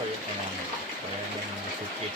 koyo ngono. Koyo nang sikit.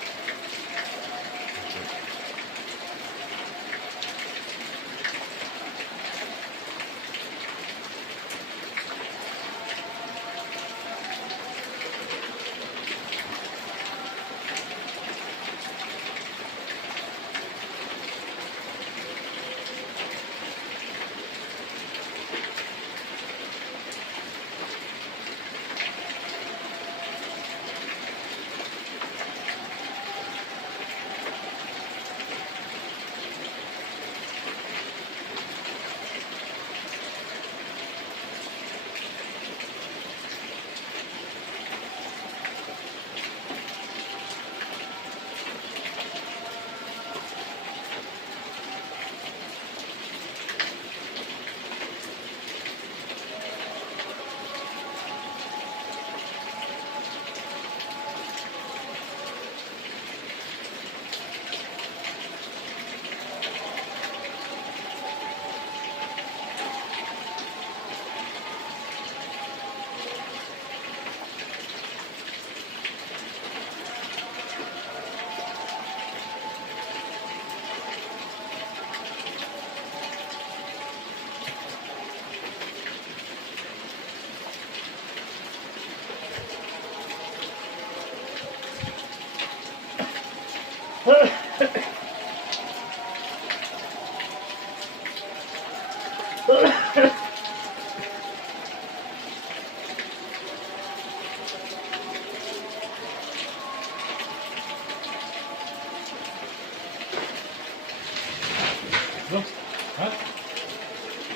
Hah?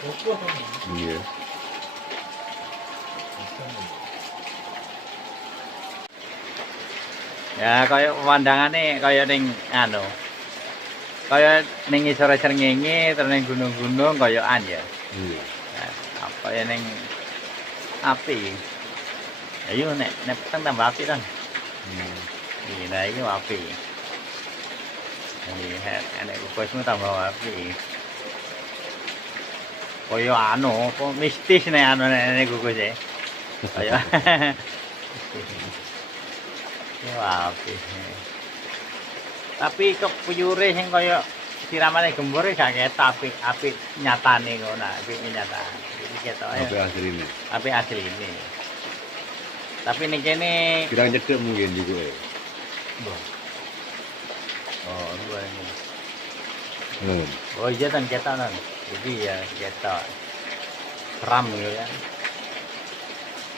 Opo to? Iya. Ya kaya pemandangane kaya ning anu. Kaya ning ngisore srengenge terus ning gunung-gunung kayaan ya. Iya. Nah, apa ya ning api. Ayo nek peteng tambah api kan. Iki nah iki api. Ini enek kukusmu tambah api. Kaya anu apa mistis nek anu nek kukus e. Kaya ya api. Tapi kepuyure sing kaya siramane gembur gak ketok apik nyatane ngono, apik nyata. Iki ketok Api asline. apik asline. Tapi ning kene Kirang cedek mungkin juga ya. oh, dua ini. Hmm. Oh iya kan ketok kan. Jadi ya ketok. Seram gitu kan.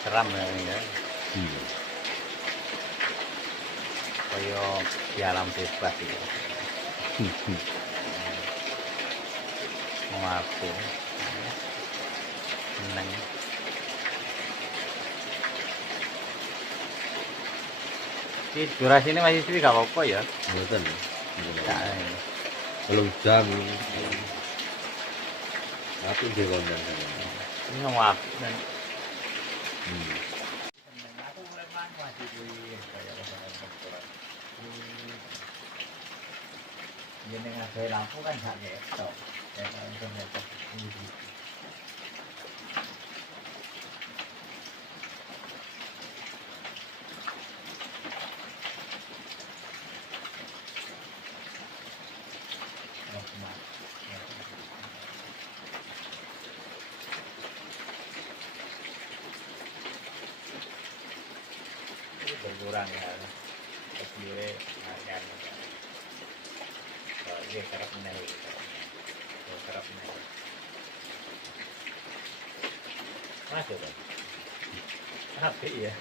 Seram ya ini kan. Kaya di alam bebas iki. Maaf ya. Seneng. Ini durasi ini masih sepi gak apa-apa ya. Mboten. Gak, Belum jam. Tapi dia kondang kan. ini ngomong apa dan Hmm. aku mulai main masih di kayak ini ngasih lampu kan gak ngetok. Kayak langsung ngetok. Berkurang ya kecilnya makan dia kerap naik kerap naik masuk kan tapi ya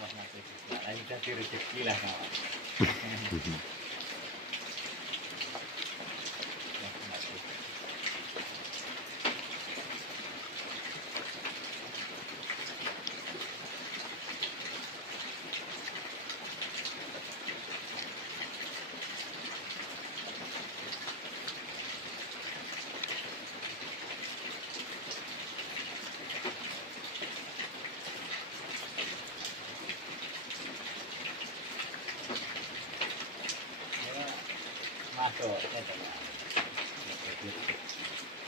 wah masih kita rezeki lah kawan. masuk. Ito.